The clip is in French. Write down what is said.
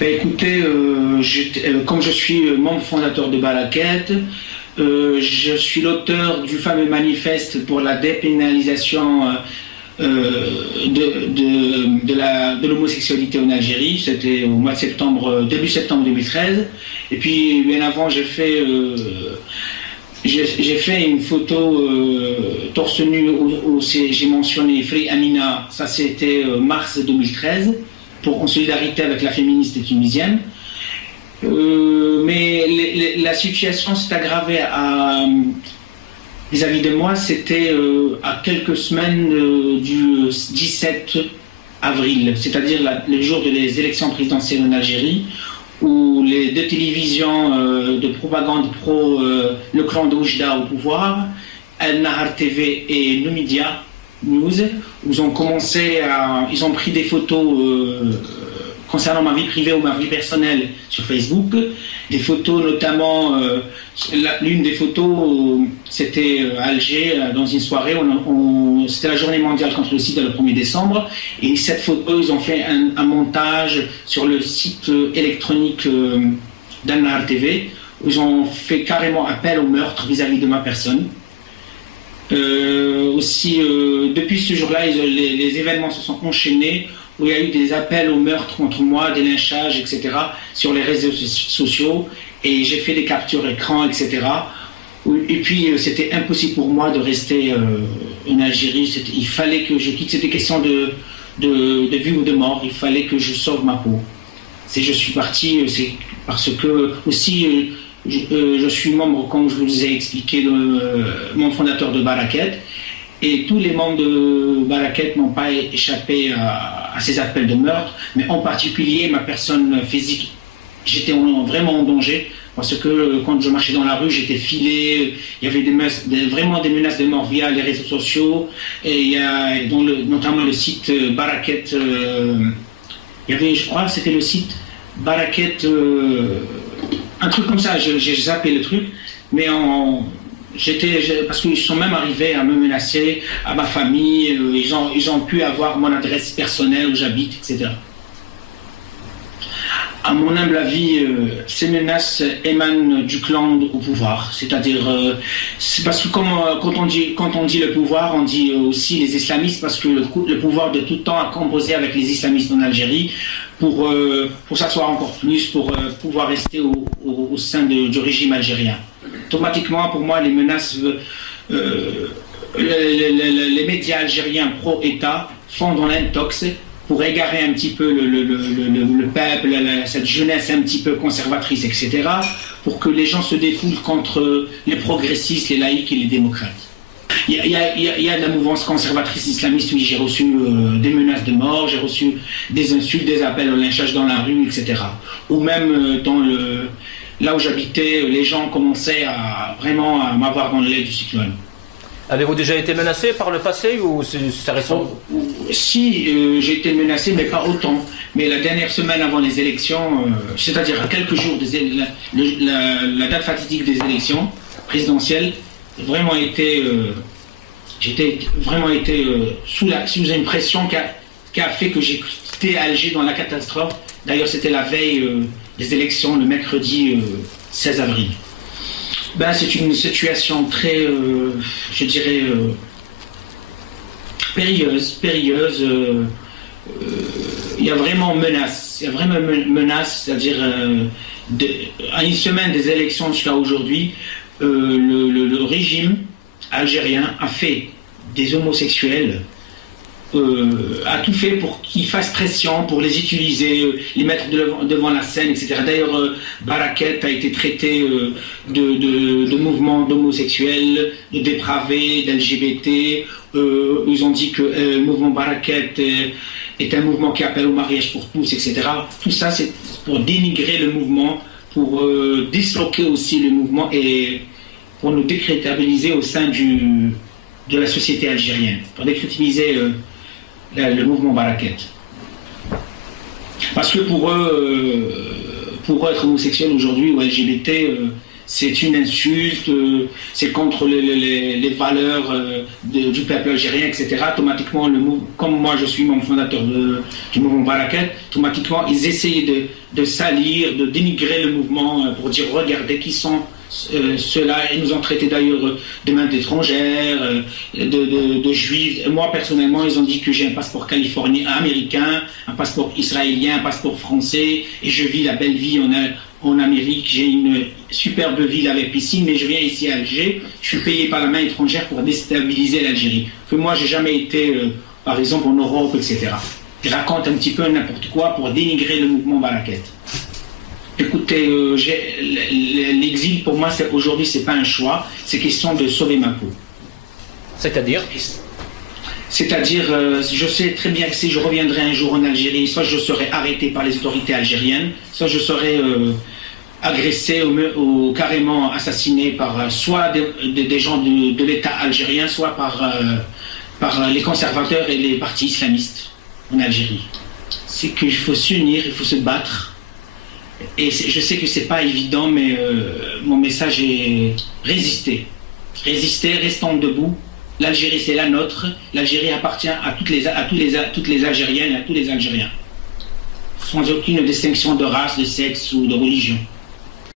Ben, écoutez, comme je suis membre fondateur de Baraket, je suis l'auteur du fameux manifeste pour la dépénalisation de l'homosexualité en Algérie. C'était au mois de septembre, début septembre 2013. Et puis, bien avant, j'ai fait une photo torse nu où j'ai mentionné Free Amina. Ça, c'était mars 2013, en solidarité avec la féministe tunisienne. Mais la situation s'est aggravée vis-à-vis de moi. C'était à quelques semaines du 17 avril, c'est-à-dire le jour des élections présidentielles en Algérie, où les deux télévisions de propagande pro le clan de Oujda au pouvoir, Al Nahar TV et Numidia News, ils ont pris des photos concernant ma vie privée ou ma vie personnelle sur Facebook, des photos notamment, l'une des photos, c'était à Alger, dans une soirée, c'était la journée mondiale contre le sida le 1er décembre, et cette photo, ils ont fait un montage sur le site électronique d'Al Nahar TV, où ils ont fait carrément appel au meurtre vis-à-vis de ma personne. Aussi, depuis ce jour-là, les événements se sont enchaînés, où il y a eu des appels au meurtre contre moi, des lynchages, etc., sur les réseaux sociaux, et j'ai fait des captures écran, etc. Et puis, c'était impossible pour moi de rester en Algérie. Il fallait que je quitte. C'était question de vie ou de mort. Il fallait que je sauve ma peau. Je suis parti, c'est parce que aussi, je suis membre, comme je vous ai expliqué, membre fondateur de Baraket. Et tous les membres de Baraket n'ont pas échappé à ces appels de meurtre, mais en particulier ma personne physique. J'étais vraiment en danger, parce que quand je marchais dans la rue, j'étais filé, il y avait vraiment des menaces de mort via les réseaux sociaux, et il y a notamment le site Baraket, il y avait, je crois, c'était le site Baraket, un truc comme ça, j'ai zappé le truc, mais parce qu'ils sont même arrivés à me menacer, à ma famille, ils ont pu avoir mon adresse personnelle où j'habite, etc. À mon humble avis, ces menaces émanent du clan au pouvoir. C'est-à-dire, c'est parce que quand on dit le pouvoir, on dit aussi les islamistes, parce que le pouvoir de tout temps a composé avec les islamistes en Algérie pour s'asseoir encore plus, pour pouvoir rester au sein du régime algérien. Automatiquement, pour moi, les menaces, les médias algériens pro-État font dans l'intox pour égarer un petit peu le peuple, cette jeunesse un petit peu conservatrice, etc., pour que les gens se défoulent contre les progressistes, les laïcs et les démocrates. Il y a de la mouvance conservatrice islamiste, oui, j'ai reçu des menaces de mort, j'ai reçu des insultes, des appels au lynchage dans la rue, etc. Ou même là où j'habitais, les gens commençaient à m'avoir dans le lait du cyclone. Avez-vous déjà été menacé par le passé ou c'est récent? Si, j'ai été menacé, mais pas autant. Mais la dernière semaine avant les élections, c'est-à-dire à quelques jours la date fatidique des élections présidentielles, j'étais vraiment été sous une pression qui a fait que j'ai quitté Alger dans la catastrophe. D'ailleurs, c'était la veille des élections, le mercredi 16 avril. C'est une situation très, je dirais, périlleuse. Il y a vraiment menace. C'est-à-dire, à une semaine des élections jusqu'à aujourd'hui, le régime algérien a fait des homosexuels, a tout fait pour qu'ils fassent pression, pour les utiliser, les mettre devant la scène, etc. D'ailleurs, Baraket a été traité de mouvement d'homosexuels, de dépravés, d'LGBT. Ils ont dit que le mouvement Baraket est un mouvement qui appelle au mariage pour tous, etc. Tout ça, c'est pour dénigrer le mouvement, pour disloquer aussi le mouvement et pour nous décrédibiliser au sein de la société algérienne, pour décrédibiliser le mouvement Baraket. Parce que pour eux être homosexuel aujourd'hui ou LGBT, c'est une insulte, c'est contre les valeurs du peuple algérien, etc. Automatiquement, comme moi je suis membre fondateur du mouvement Barakat, automatiquement ils essayaient de salir, de dénigrer le mouvement pour dire regardez qui sont ceux-là. Ils nous ont traités d'ailleurs de main d'étrangères, de juifs. Moi personnellement, ils ont dit que j'ai un passeport californien, américain, un passeport israélien, un passeport français, et je vis la belle vie en Amérique. J'ai une superbe ville avec piscine, mais je viens ici à Alger, je suis payé par la main étrangère pour déstabiliser l'Algérie. Que moi, j'ai jamais été, par exemple, en Europe, etc. Ils racontent un petit peu n'importe quoi pour dénigrer le mouvement Barakat. Écoutez, l'exil pour moi aujourd'hui c'est pas un choix, c'est question de sauver ma peau. C'est-à-dire, je sais très bien que si je reviendrai un jour en Algérie, soit je serai arrêté par les autorités algériennes, soit je serai agressé ou carrément assassiné par soit des gens de l'État algérien, soit par les conservateurs et les partis islamistes en Algérie. C'est qu'il faut s'unir, il faut se battre. Et je sais que c'est pas évident, mais mon message est résister. Résister, restons debout. L'Algérie, c'est la nôtre. L'Algérie appartient à toutes les Algériennes et à tous les Algériens. Sans aucune distinction de race, de sexe ou de religion.